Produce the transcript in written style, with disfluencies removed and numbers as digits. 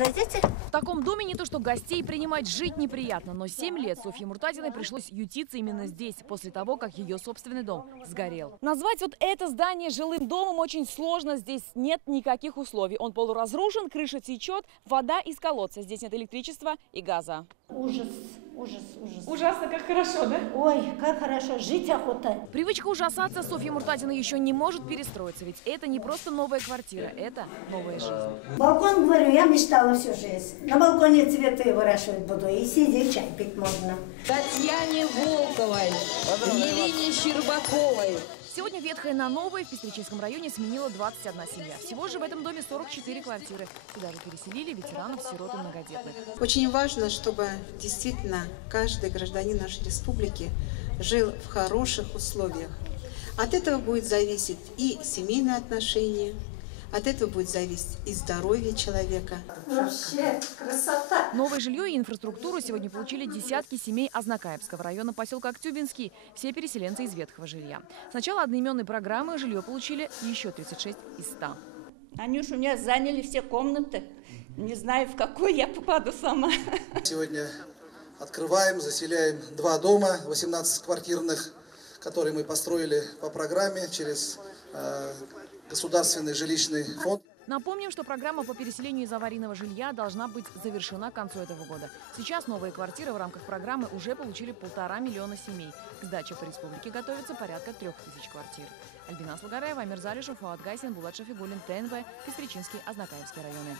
Зайдите. В таком доме не то что гостей принимать, жить неприятно. Но 7 лет Софье Муртазиной пришлось ютиться именно здесь, после того, как ее собственный дом сгорел. Назвать вот это здание жилым домом очень сложно. Здесь нет никаких условий. Он полуразрушен, крыша течет, вода из колодца. Здесь нет электричества и газа. Ужас, ужас, ужас. Ужасно, как хорошо, да? Ой, как хорошо, жить охота. Привычка ужасаться Софья Муртазина еще не может перестроиться. Ведь это не просто новая квартира, это новая жизнь. Балкон, говорю, я мечтала всю жизнь. На балконе цветы выращивать буду и сидеть, чай пить можно. Татьяне Волковой, Елене Щербаковой. Сегодня ветхая на новой в Пестричинском районе сменила 21 семья. Всего же в этом доме 44 квартиры. Сюда же переселили ветеранов, сирот и многодетных. Очень важно, чтобы действительно каждый гражданин нашей республики жил в хороших условиях. От этого будет зависеть и семейные отношения, от этого будет зависеть и здоровье человека. Вообще красота. Новое жилье и инфраструктуру сегодня получили десятки семей Азнакаевского района поселка Актюбинский. Все переселенцы из ветхого жилья. С начала одноименной программы жилье получили еще 36 из 100. Они у меня заняли все комнаты. Не знаю, в какой я попаду сама. Сегодня открываем, заселяем 2 дома, 18-квартирных, которые мы построили по программе через Государственный жилищный фонд. Напомним, что программа по переселению из аварийного жилья должна быть завершена к концу этого года. Сейчас новые квартиры в рамках программы уже получили 1,5 миллиона семей. К сдаче по республике готовится порядка 3000 квартир. Альбина Слугараева, Амир Залишев, Фуат Гайсин, Булат Шафигуллин, ТНВ, Пестричинский, Азнакаевский районы.